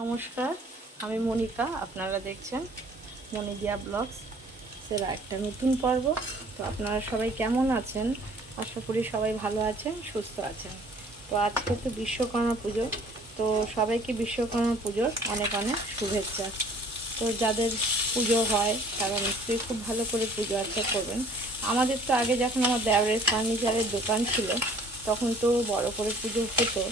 নমস্কার, আমি মনিকা, আপনারা দেখছেন মনিদিয়া ব্লগস। সেরা একটা নতুন পর্ব। তো আপনারা সবাই কেমন আছেন? আশা করি সবাই ভালো আছেন, সুস্থ আছেন। তো আজকে তো বিশ্বকর্মা পুজো। তো সবাইকে বিশ্বকর্মা পুজোর অনেক অনেক শুভেচ্ছা। তো যাদের পুজো হয়, তারা নিশ্চয়ই খুব ভালো করে পুজো আর্চা করবেন। আমাদের তো আগে যখন আমার দেওয়ারের ফার্নিচারের দোকান ছিল, তখন তো বড় করে পুজো হতো।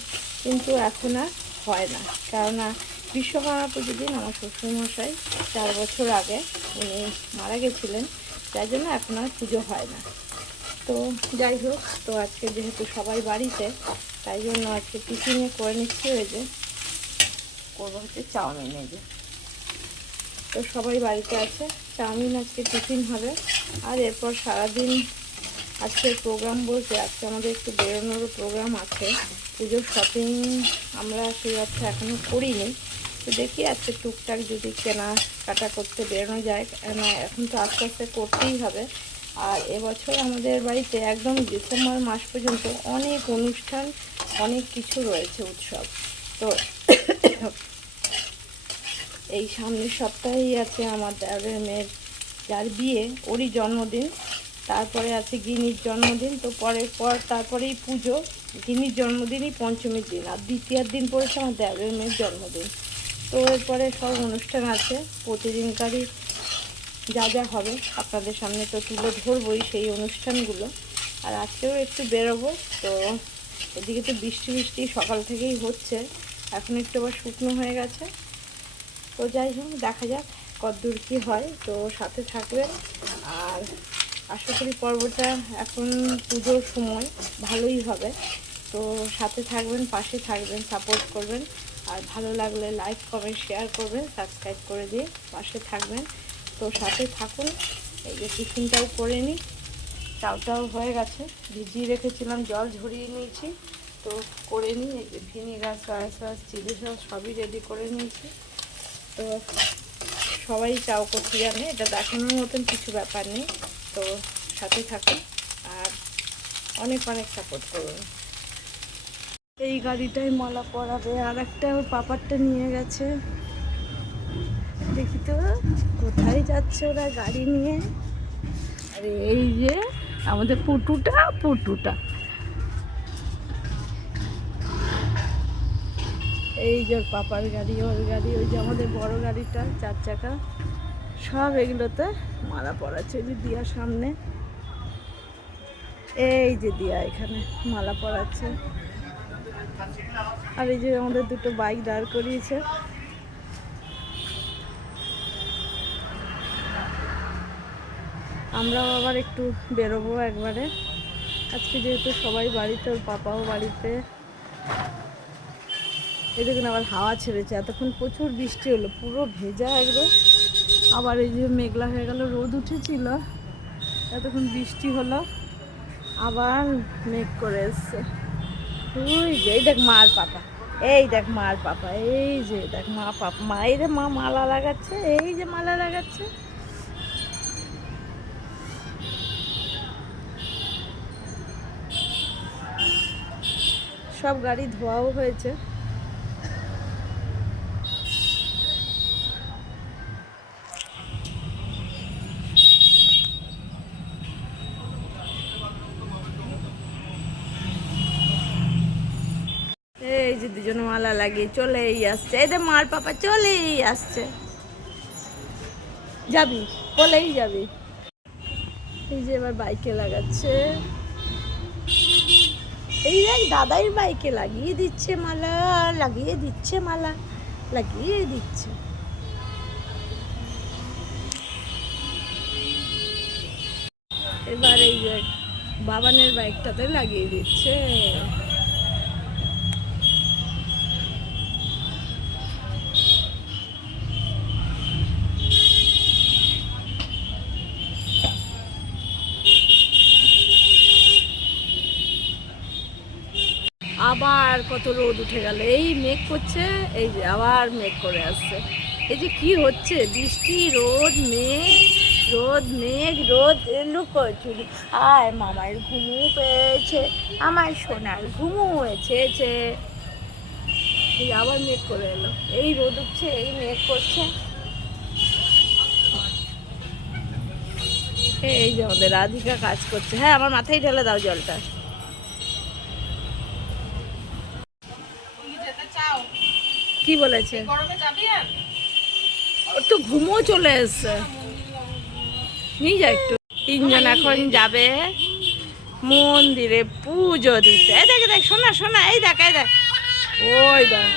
কিন্তু এখন আর হয় না। কেননা বিশ্বকর্মা পুজোর দিন আমার শ্বশুরমশাই চার বছর আগে উনি মারা গেছিলেন, যার জন্য এখন আর পুজো হয় না। তো যাই হোক, তো আজকে যেহেতু সবাই বাড়িতে, তাই জন্য আজকে টিফিনে করে নিচ্ছি ওই যে, করব হচ্ছে চাউমিন এই যে। তো সবাই বাড়িতে আছে, চাউমিন আজকে টিফিন হবে। আর এরপর সারাদিন আজকে প্রোগ্রাম বলতে আজকে আমাদের একটু বেরোনোরও প্রোগ্রাম আছে। পুজোর শপিং আমরা সেই অর্থে এখনও করিনি। তো দেখি আজকে টুকটাক যদি কেনা কাটা করতে বেরোনো যায়, কেন এখন তো আস্তে আস্তে করতেই হবে। আর এবছর আমাদের বাড়িতে একদম ডিসেম্বর মাস পর্যন্ত অনেক অনুষ্ঠান, অনেক কিছু রয়েছে উৎসব। তো এই সামনের সপ্তাহেই আছে আমার দেওরের মেয়ের, যার বিয়ে, ওরই জন্মদিন। তারপরে আছে গিনির জন্মদিন। তো পরের পর তারপরেই পুজো। গিনির জন্মদিনই পঞ্চমীর দিন আর দ্বিতীয় দিন পড়েছে আমার দেওরের মেয়ের জন্মদিন। তো এরপরে সব অনুষ্ঠান আছে, প্রতিদিনকারই যা যা হবে আপনাদের সামনে তো তুলে ধরবই সেই অনুষ্ঠানগুলো। আর আজকেও একটু বেরোবো, তো এদিকে তো বৃষ্টি বৃষ্টি সকাল থেকেই হচ্ছে, এখন একটু আবার শুকনো হয়ে গেছে। তো যাই হোক, দেখা যাক কতদূর কী হয়। তো সাথে থাকবেন, আর আশা করি পর্বটা এখন পুজোর সময় ভালোই হবে। তো সাথে থাকবেন, পাশে থাকবেন সাপোর্ট করবেন। আর ভালো লাগলে লাইক কমেন্ট শেয়ার করবেন সাবস্ক্রাইব করে দিয়ে পাশে থাকবেন। তো সাথে থাকুন, এই যে টিফিনটাও করে নিই। চাউটাও হয়ে গেছে। ভিজিয়ে রেখেছিলাম, জল ঝরিয়ে নিয়েছি। তো করে নিই, এই যে vinegar soya sauce chilli sauce সবই রেডি করে নিয়েছি। তো সবাই চাও করতে জানে, এটা দেখানোর মতন কিছু ব্যাপার নেই। তো সাথে থাকুন আর অনেক অনেক সাপোর্ট করুন। এই গাড়িটাই মালা পরাবে। আর একটা ওর পাপারটা নিয়ে গেছে। দেখি তো, কোথায় যাচ্ছে ওরা গাড়ি নিয়ে? আর এই যে আমাদের পুটুটা পুটুটা। এই যে পাপার গাড়ি, ওর গাড়ি, ওই যে আমাদের বড় গাড়িটা, চার চাকা। সব এগুলোতে মালা পরাচ্ছে। ওই যে দিয়ার সামনে। এই যে দিয়া এখানে মালা পরাচ্ছে। আর এই যে আমাদের দুটো বাইক দাঁড় করিয়েছে। আমরাও আবার একটু বেরোবো একবারে। আজকে যেহেতু সবাই বাড়িতে, ওর পাপাও বাড়িতে। এই দেখুন আবার হাওয়া ছেড়েছে। এতক্ষণ প্রচুর বৃষ্টি হলো, পুরো ভেজা একদম। আবার এই যে মেঘলা হয়ে গেল, রোদ উঠেছিল। এতক্ষণ বৃষ্টি হলো, আবার মেঘ করে এসছে। ওই যে, এই দেখ মার পাপা এই দেখ মার পাপা এই যে দেখ মা পাপা, মা, এই রে মা মালা লাগাচ্ছে, এই যে মালা লাগাচ্ছে। সব গাড়ি ধোয়াও হয়েছে এই যে দুজনে মালা লাগিয়ে চলেই আসছে। দে মার পাপা চলেই আসছে। যাবি, বলেই যাবি। এই যে এবার বাইকে লাগাচ্ছে। এই দেখ, দাদাই বাইকে লাগিয়ে দিচ্ছে মালা, লাগিয়ে দিচ্ছে মালা, লাগিয়ে দিচ্ছে। এবার এই যে বাবানের বাইকটাতে লাগিয়ে দিচ্ছে। কত রোদ উঠে গেল। এই মেঘ করছে, এই যে আবার মেঘ করে আসছে। এই যে কি হচ্ছে? বৃষ্টি, রোদ, মেঘ রোদ মেঘ, রোদ এলো কচুরি আয় মামার ঘুমু পেয়েছে আমার সোনার ঘুমু এই আবার মেঘ করে এলো। এই রোদ উঠছে, এই মেঘ করছে। এই যে আমাদের রাধিকা কাজ করছে। হ্যাঁ আমার মাথায় ঢেলে দাও জলটা। কি বলেছে? ওর তো ঘুমও চলে এসছে। নিয়ে যা একটু। তিনজন এখন যাবে। মন্দিরে পুজো দিতে। এই দেখ দেখ শোনা শোনা এই দেখ এই দেখ। ওই দেখ।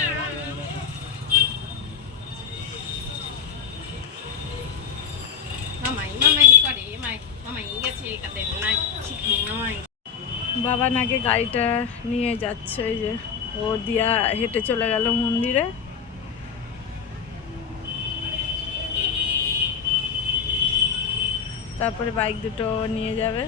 বাবা নাকি গাড়িটা নিয়ে যাচ্ছে যে। ও দিয়া হেঁটে চলে গেল মন্দিরে। তারপরে বাইক দুটো নিয়ে যাবে।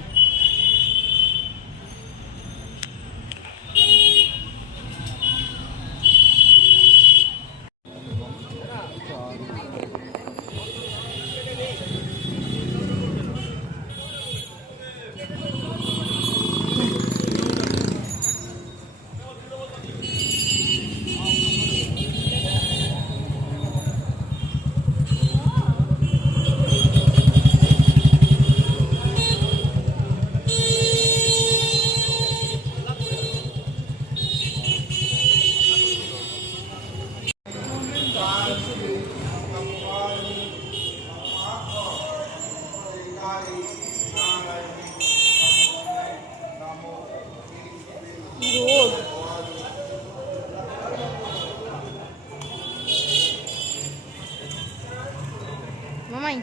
মামাই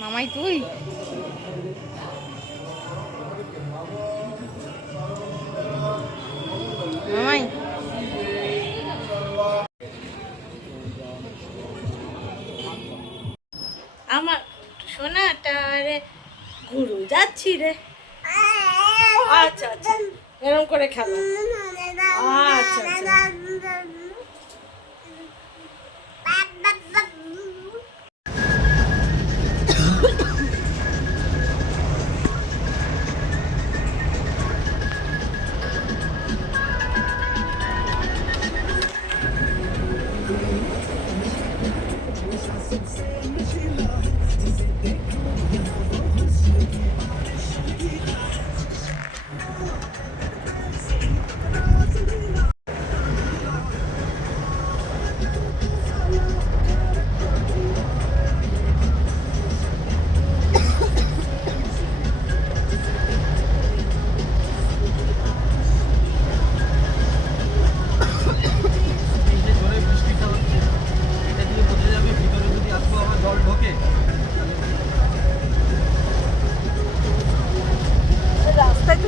মামাই তুই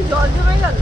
জল জমে গেল।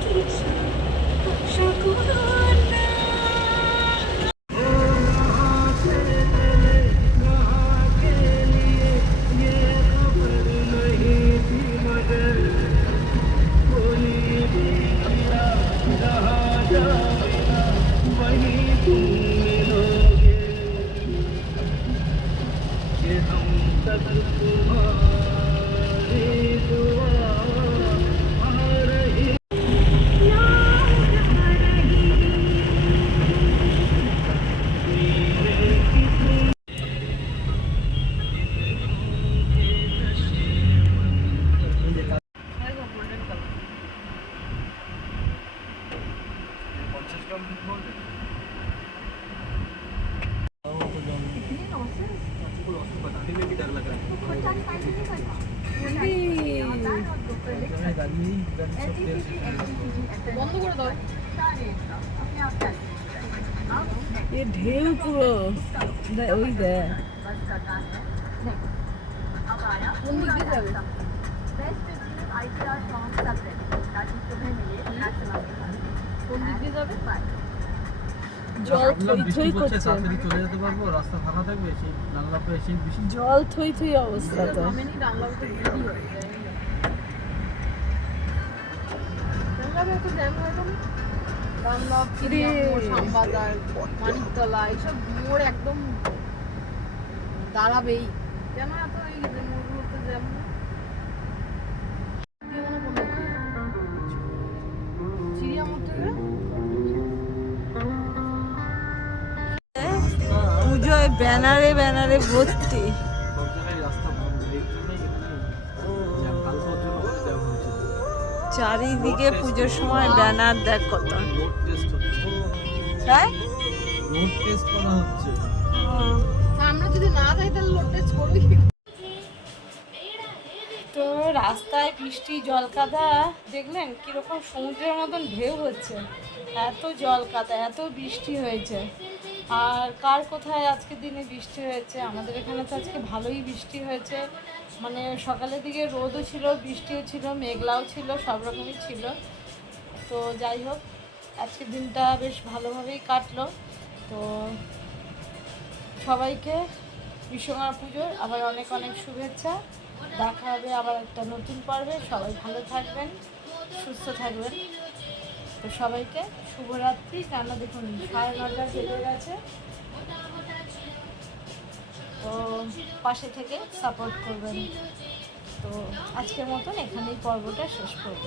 take it. लग रहा है दादी বন্ধ করে দাও এ ঢেউ পুরো দে- ওই দে কোন দিক দিয়ে যাবে কোন দিক দিয়ে যাবে জল থই থই করছে। তাড়াতাড়ি চলে যেতে পারব রাস্তা ফাঁকা থাকবে সেই ডানলাপে সেই বেশি জল থই থই অবস্থা তো। মানিকতলা এইসব মোড় একদম দাঁড়াবেই। কেন এত জন্য ব্যানারে ভর্তি। চারিদিকে পুজোর সময় ব্যানার দেখ কত। আমরা যদি না যাই তাহলে টেস্ট করবি তো রাস্তায় বৃষ্টি জল কাদা দেখলেন কীরকম সমুদ্রের মতন ঢেউ হচ্ছে। এত জল কাদা এত বৃষ্টি হয়েছে। আর কার কোথায় আজকে দিনে বৃষ্টি হয়েছে? আমাদের এখানে তো আজকে ভালোই বৃষ্টি হয়েছে। মানে সকালের দিকে রোদও ছিল, বৃষ্টিও ছিল, মেঘলাও ছিল, সব রকমই ছিল। তো যাই হোক, আজকের দিনটা বেশ ভালোভাবেই কাটলো। তো সবাইকে বিশ্বকর্মা পুজোর আবার অনেক অনেক শুভেচ্ছা। দেখা হবে আবার একটা নতুন পর্বে। সবাই ভালো থাকবেন, সুস্থ থাকবেন। তো সবাইকে শুভরাত্রি। কেন দেখুন, সাড়ে নটা বেজে গেছে তো পাশে থেকে সাপোর্ট করবেন। তো আজকের মতন এখানেই পর্বটা শেষ করব।